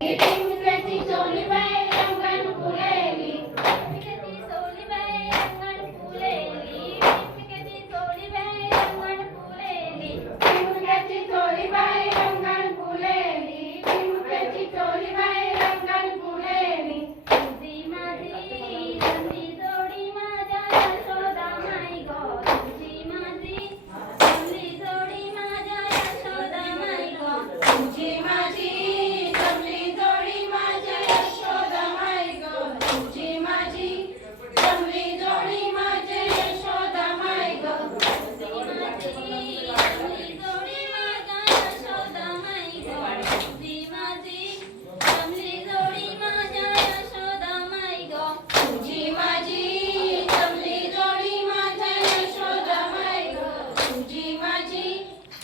टिमक्याची चोली बाई रंगान फुलेली, टिमक्याची चोली बाई रंगान फुलेली, टिमक्याची चोली बाई रंगान फुलेली, टिमक्याची चोली बाई रंगान फुलेली, टिमक्याची चोली बाई रंगान फुलेली. तुझी माझी जमली जोडी माझ्या यशोदा माई गो, तुझी माझी जमली जोडी माझ्या यशोदा माई गो, तुझी माझी जमली जोडी माझ्या यशोदा माई गो, तुझी माझी जमली जोडी माझ्या यशोदा माई गो, तुझी माझी जमली जोडी माझ्या यशोदा माई गो, तुझी माझी जमली जोडी माझ्या यशोदा माई गो, तुझी माझी जमली जोडी माझ्या यशोदा माई गो, तुझी माझी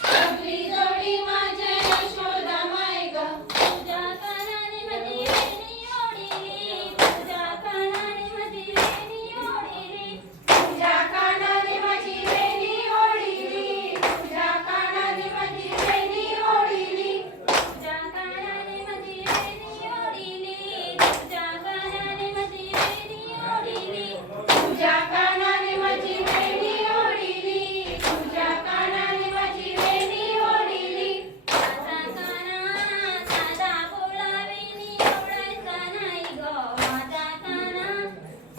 जमली जोडी माझ्या यशोदा माई गो. तुझ्या कानाने माझी वेणी ओढिली, तुझ्या कानाने माझी वेणी ओढिली, तुझ्या कानाने माझी वेणी ओढिली, तुझ्या कानाने माझी वेणी ओढिली, तुझ्या कानाने माझी वेणी ओढिली, तुझ्या कानाने माझी वेणी ओढिली, तुझ्या कानाने माझी वेणी ओढिली, तुझ्या कानाने माझी वेणी ओढिली. माझा काना साधा बोळा वेणी ओढायचा नाही गो, माझा काना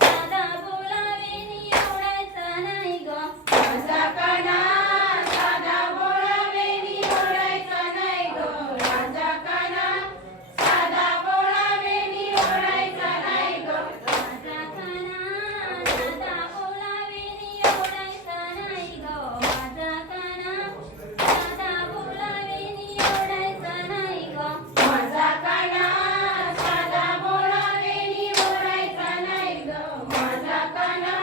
साधा बोळा वेणी ओढायचा नाही गो, माझा काना साधा बोळा वेणी ओढायचा नाही गो, माझा काना साधा बोळा वेणी ओढायचा नाही गो, माझा काना साधा बोळा वेणी ओढायचा नाही गो, माझा काना साधा बोळा वेणी ओढायचा नाही गो, माझा काना साधा बोळा वेणी ओढायचा नाही गो, माझा काना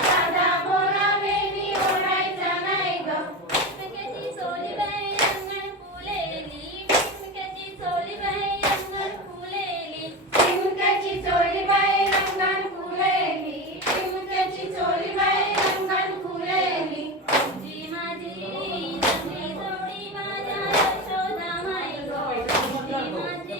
साधा बोळा वेणी ओढायचा नाही गो. टिमक्याची चोली बाई रंगान फुलेली, टिमक्याची चोली बाई रंगान फुलेली, टिमक्याची चोली बाई रंगान फुलेली, टिमक्याची चोली बाई रंगान फुलेली. तुझी माझी जमली जोडी माझ्या यशोदा माई गो, तुझी माझी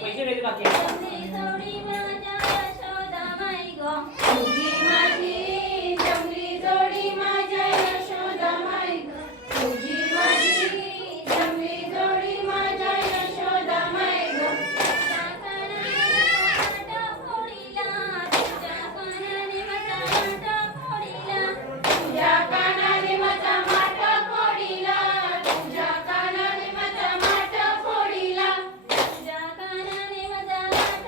जमली जोडी माझ्या यशोदा माई गो, तुझी माझी जमली जोडी माझ्या यशोदा माई गो, तुझी माझी जमली जोडी माझ्या यशोदा माई गो. तुझ्या कानाने माझा माठ फोडिला, तुझ्या कानाने माझा माठ फोडिला, तुझ्या कानाने माझा माठ फोडिला, तुझ्या कानाने माझा माठ फोडिला, तुझ्या कानाने माझा माठ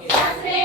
सासरे